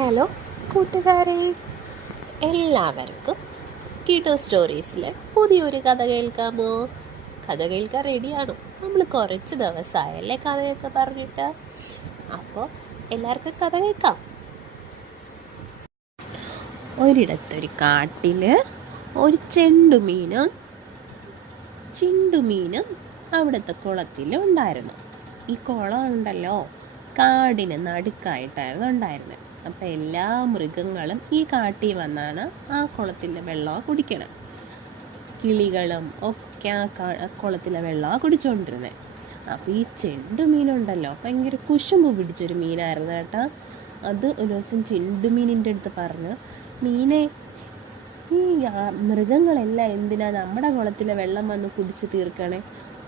Hello കൂട്ടുകാരെ, എല്ലാവർക്കും കിഡോ സ്റ്റോറീസിലെ പുതിയൊരു കഥ കേൾക്കാമോ? കഥ കേൾക്കാൻ റെഡിയാണോ? നമ്മൾ കുറച്ച് ദിവസമായല്ലേ കഥയൊക്കെ പറഞ്ഞിട്ട്. അപ്പോൾ എല്ലാവർക്കും കഥ കേൾക്കാം. ഒരിടത്തൊരു കാട്ടിൽ ഒരു ചിണ്ടുമീനും അവിടുത്തെ കുളത്തിൽ ഉണ്ടായിരുന്നു. ഈ കുളം ഉണ്ടല്ലോ, കാടിന് നടുക്കായിട്ടായിരുന്നു ഉണ്ടായിരുന്നത്. അപ്പം എല്ലാ മൃഗങ്ങളും ഈ കാട്ടിൽ വന്നാണ് ആ കുളത്തിലെ വെള്ളം കുടിക്കണം. കിളികളും ഒക്കെ ആ കുളത്തിലെ വെള്ളമാണ് കുടിച്ചുകൊണ്ടിരുന്നത്. അപ്പോൾ ഈ ചെണ്ടുമീനുണ്ടല്ലോ, ഭയങ്കര കുശുമ്പ് പിടിച്ചൊരു മീനായിരുന്നു കേട്ടോ. അത് ഒരു ദിവസം ചെണ്ടുമീനിൻ്റെ അടുത്ത് പറഞ്ഞു, മീനെ, ഈ മൃഗങ്ങളെല്ലാം എന്തിനാ നമ്മുടെ കുളത്തിലെ വെള്ളം വന്ന് കുടിച്ച് തീർക്കണേ?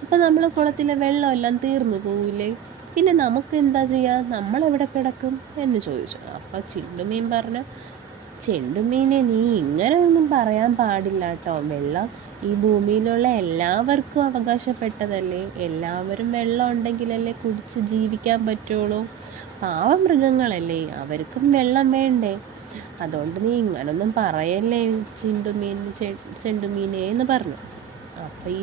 അപ്പം നമ്മളെ കുളത്തിലെ വെള്ളമെല്ലാം തീർന്നു പോവില്ലേ? പിന്നെ നമുക്ക് എന്താ ചെയ്യുക? നമ്മളെവിടെ കിടക്കും എന്ന് ചോദിച്ചു. അപ്പോൾ ചെണ്ടുമീൻ പറഞ്ഞു, ചെണ്ടുമീനെ, നീ ഇങ്ങനെ ഒന്നും പറയാൻ പാടില്ല കേട്ടോ. വെള്ളം ഈ ഭൂമിയിലുള്ള എല്ലാവർക്കും അവകാശപ്പെട്ടതല്ലേ. എല്ലാവരും വെള്ളം ഉണ്ടെങ്കിലല്ലേ കുടിച്ച് ജീവിക്കാൻ പറ്റുള്ളൂ. പാവമൃഗങ്ങളല്ലേ, അവർക്കും വെള്ളം വേണ്ടേ? അതുകൊണ്ട് നീ ഇങ്ങനൊന്നും പറയല്ലേ ചെണ്ടുമീനെ എന്ന് പറഞ്ഞു. അപ്പോൾ ഈ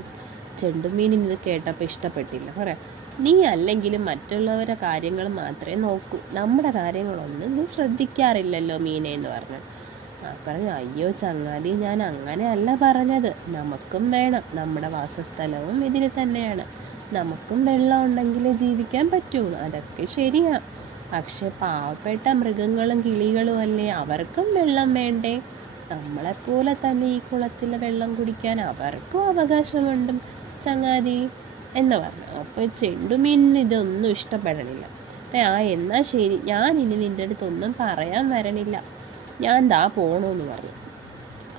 ചെണ്ടുമീനിന് ഇത് കേട്ടപ്പോൾ ഇഷ്ടപ്പെട്ടില്ല. പറയാം, നീ അല്ലെങ്കിലും മറ്റുള്ളവരുടെ കാര്യങ്ങൾ മാത്രമേ നോക്കൂ, നമ്മുടെ കാര്യങ്ങളൊന്നും നീ ശ്രദ്ധിക്കാറില്ലല്ലോ മീനെ എന്ന് പറഞ്ഞു. പറഞ്ഞു, അയ്യോ ചങ്ങാതി, ഞാൻ അങ്ങനെയല്ല പറഞ്ഞത്. നമുക്കും വേണം, നമ്മുടെ വാസസ്ഥലവും ഇതിൽ തന്നെയാണ്. നമുക്കും വെള്ളം ഉണ്ടെങ്കിലേ ജീവിക്കാൻ പറ്റുള്ളൂ, അതൊക്കെ ശരിയാണ്. പക്ഷെ പാവപ്പെട്ട മൃഗങ്ങളും കിളികളും അല്ലേ, അവർക്കും വെള്ളം വേണ്ടേ? നമ്മളെപ്പോലെ തന്നെ ഈ കുളത്തിലെ വെള്ളം കുടിക്കാൻ അവർക്കും അവകാശമുണ്ട് ചങ്ങാതി എന്ന് പറഞ്ഞു. അപ്പോൾ ചെണ്ടുമീനിന് ഇതൊന്നും ഇഷ്ടപ്പെടണില്ല. എന്നാൽ ശരി, ഞാൻ ഇനി നിൻ്റെ അടുത്തൊന്നും പറയാൻ വരണില്ല, ഞാൻ ദാ പോണമെന്ന് പറഞ്ഞു.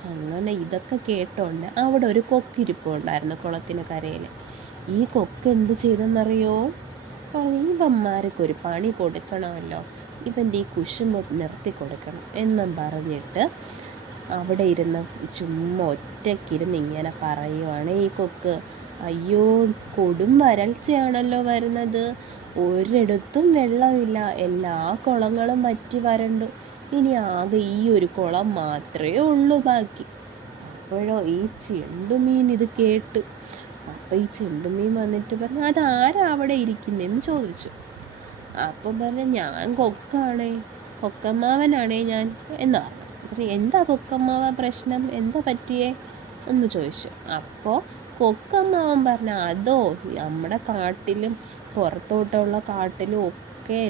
അങ്ങനെ ഇതൊക്കെ കേട്ടോണ്ട് അവിടെ ഒരു കൊക്കിരിപ്പുണ്ടായിരുന്നു കുളത്തിന് കരയിൽ. ഈ കൊക്ക് എന്ത് ചെയ്തെന്നറിയോ? ഇവന്മാർക്കൊരു പണി കൊടുക്കണമല്ലോ, ഇവൻ്റെ ഈ കുശുമ്പ് നിർത്തി കൊടുക്കണം എന്നും പറഞ്ഞിട്ട് അവിടെ ഇരുന്ന് ചുമ്മാ ഒറ്റയ്ക്കിരുന്ന് ഇങ്ങനെ പറയുവാണ് ഈ കൊക്ക്. അയ്യോ, കൊടും വരൾച്ചയാണല്ലോ വരുന്നത്, ഒരിടത്തും വെള്ളമില്ല, എല്ലാ കുളങ്ങളും വറ്റി വരണ്ടു, ഇനി ആകെ ഈ ഒരു കുളം മാത്രമേ ഉള്ളൂ ബാക്കി. അപ്പോഴോ ഈ ചെണ്ടുമീൻ ഇത് കേട്ടു. അപ്പം ഈ ചെണ്ടുമീൻ വന്നിട്ട് പറഞ്ഞു, അതാരാ അവിടെ ഇരിക്കുന്നതെന്ന് ചോദിച്ചു. അപ്പം പറഞ്ഞു, ഞാൻ കൊക്കാണേ, കൊക്കമ്മാവനാണേ ഞാൻ എന്നാ പറഞ്ഞു. എന്താ കൊക്കമ്മാവ പ്രശ്നം, എന്താ പറ്റിയേ എന്ന് ചോദിച്ചു. അപ്പോൾ കൊക്കമ്മാവൻ പറഞ്ഞു, അതോ നമ്മുടെ കാട്ടിലും പുറത്തോട്ടുള്ള കാട്ടിലും ഒക്കെ